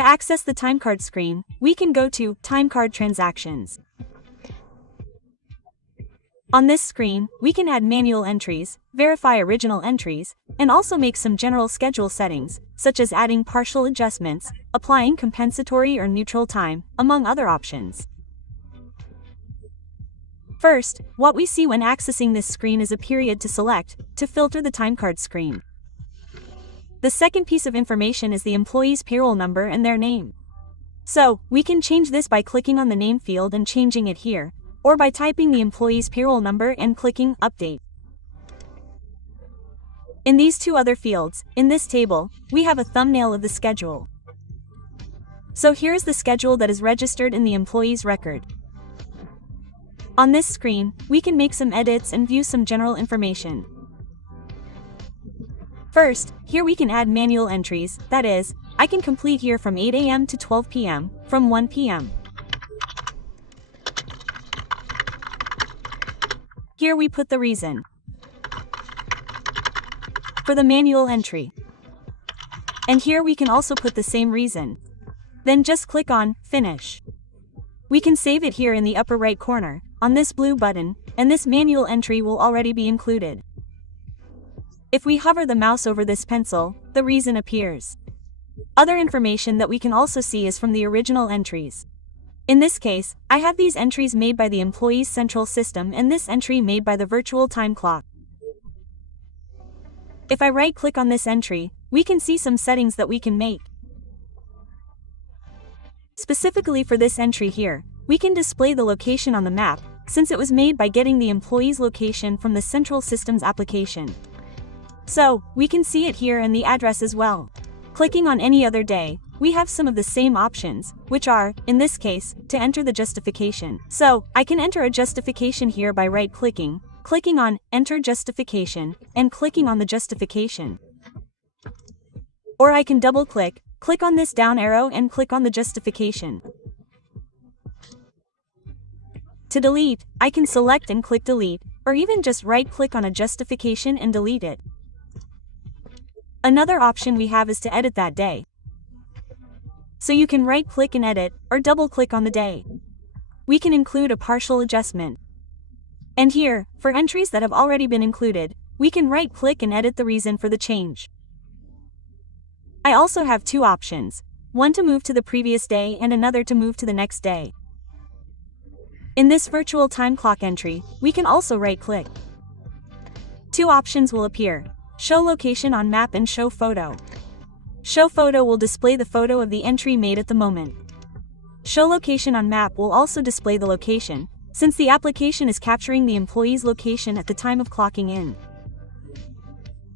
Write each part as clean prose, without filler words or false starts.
To access the timecard screen, we can go to Timecard Transactions. On this screen, we can add manual entries, verify original entries, and also make some general schedule settings, such as adding partial adjustments, applying compensatory or neutral time, among other options. First, what we see when accessing this screen is a period to select, to filter the timecard screen. The second piece of information is the employee's payroll number and their name. So, we can change this by clicking on the name field and changing it here, or by typing the employee's payroll number and clicking Update. In these two other fields, in this table, we have a thumbnail of the schedule. So here's the schedule that is registered in the employee's record. On this screen, we can make some edits and view some general information. First, here we can add manual entries, that is, I can complete here from 8 a.m. to 12 p.m., from 1 p.m. Here we put the reason for the manual entry. And here we can also put the same reason. Then just click on Finish. We can save it here in the upper right corner, on this blue button, and this manual entry will already be included. If we hover the mouse over this pencil, the reason appears. Other information that we can also see is from the original entries. In this case, I have these entries made by the employee's central system and this entry made by the virtual time clock. If I right-click on this entry, we can see some settings that we can make. Specifically for this entry here, we can display the location on the map, since it was made by getting the employee's location from the central systems application. So, we can see it here and the address as well. Clicking on any other day, we have some of the same options, which are, in this case, to enter the justification. So, I can enter a justification here by right-clicking, clicking on Enter Justification, and clicking on the justification. Or I can double-click, click on this down arrow and click on the justification. To delete, I can select and click Delete, or even just right-click on a justification and delete it. Another option we have is to edit that day. So you can right-click and edit, or double-click on the day. We can include a partial adjustment. And here, for entries that have already been included, we can right-click and edit the reason for the change. I also have two options, one to move to the previous day and another to move to the next day. In this virtual time clock entry, we can also right-click. Two options will appear. Show location on map and show photo. Show photo will display the photo of the entry made at the moment. Show location on map will also display the location, since the application is capturing the employee's location at the time of clocking in.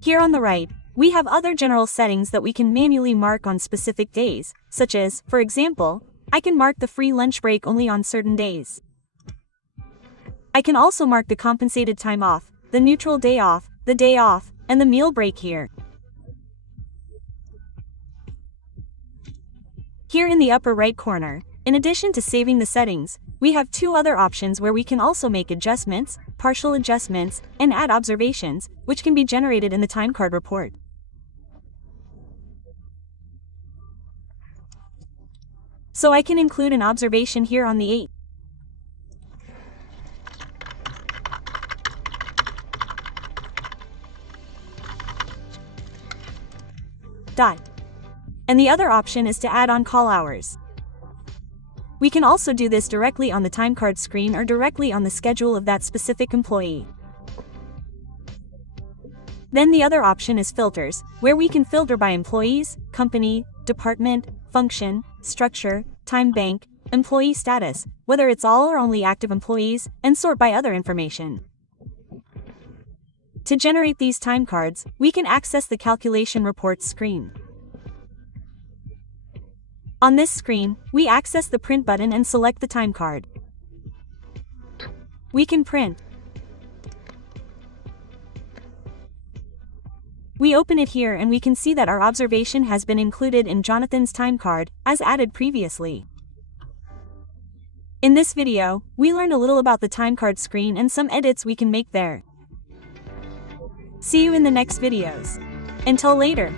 Here on the right, we have other general settings that we can manually mark on specific days, such as, for example, I can mark the free lunch break only on certain days. I can also mark the compensated time off, the neutral day off, the day off, and the meal break here. Here in the upper right corner, in addition to saving the settings, we have two other options where we can also make adjustments, partial adjustments, and add observations, which can be generated in the timecard report. So I can include an observation here on the 8th. And the other option is to add on call hours. We can also do this directly on the timecard screen or directly on the schedule of that specific employee. Then the other option is filters, where we can filter by employees, company, department, function, structure, time bank, employee status, whether it's all or only active employees, and sort by other information. To generate these timecards, we can access the calculation reports screen. On this screen, we access the print button and select the timecard. We can print. We open it here and we can see that our observation has been included in Jonathan's timecard, as added previously. In this video, we learned a little about the timecard screen and some edits we can make there. See you in the next videos. Until later.